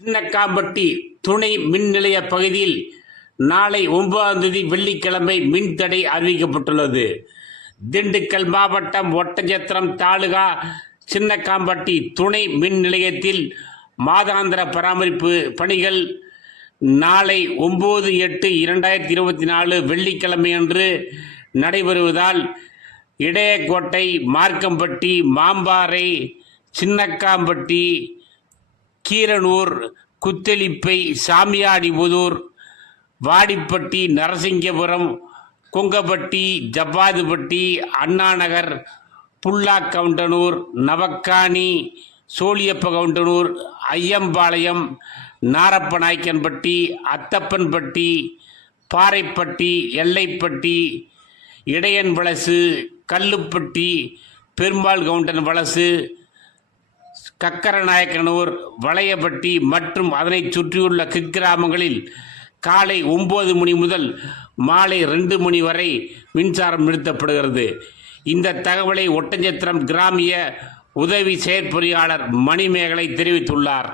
சின்னக்காம்பட்டி துணை மின் நிலைய பகுதியில் நாளை ஒன்பதாம் தேதி வெள்ளிக்கிழமை மின்தடை அறிவிக்கப்பட்டுள்ளது. திண்டுக்கல் மாவட்டம் ஒட்டஞ்சத்திரம் தாலுகா சின்னக்காம்பட்டி துணை மின் நிலையத்தில் மாதாந்திர பராமரிப்பு பணிகள் நாளை ஒன்பது எட்டு இரண்டாயிரத்தி இருபத்தி நாலு வெள்ளிக்கிழமை அன்று நடைபெறுவதால் இடையக்கோட்டை மார்க்கம்பட்டி மாம்பாறை சின்னக்காம்பட்டி கீரனூர் குத்தெளிப்பை சாமியாடிபுதூர் வாடிப்பட்டி நரசிங்கபுரம் கொங்கப்பட்டி ஜவ்வாதுப்பட்டி அண்ணாநகர் புல்லா கவுண்டனூர் நவக்காணி சோழியப்ப கவுண்டனூர் ஐயம்பாளையம் நாரப்பநாய்க்கன்பட்டி அத்தப்பன்பட்டி பாறைப்பட்டி எல்லைப்பட்டி இடையன் வலசு கல்லுப்பட்டி பெரும்பால் கவுண்டன் வலசு கக்கரநாயக்கனூர் வளையப்பட்டி மற்றும் அதனைச் சுற்றியுள்ள கிராமங்களில் காலை ஒன்பது மணி முதல் மாலை ரெண்டு மணி வரை மின்சாரம் நிறுத்தப்படுகிறது. இந்த தகவலை ஒட்டஞ்சத்திரம் கிராமிய உதவி செயற்பொறியாளர் மணிமேகலை தெரிவித்துள்ளார்.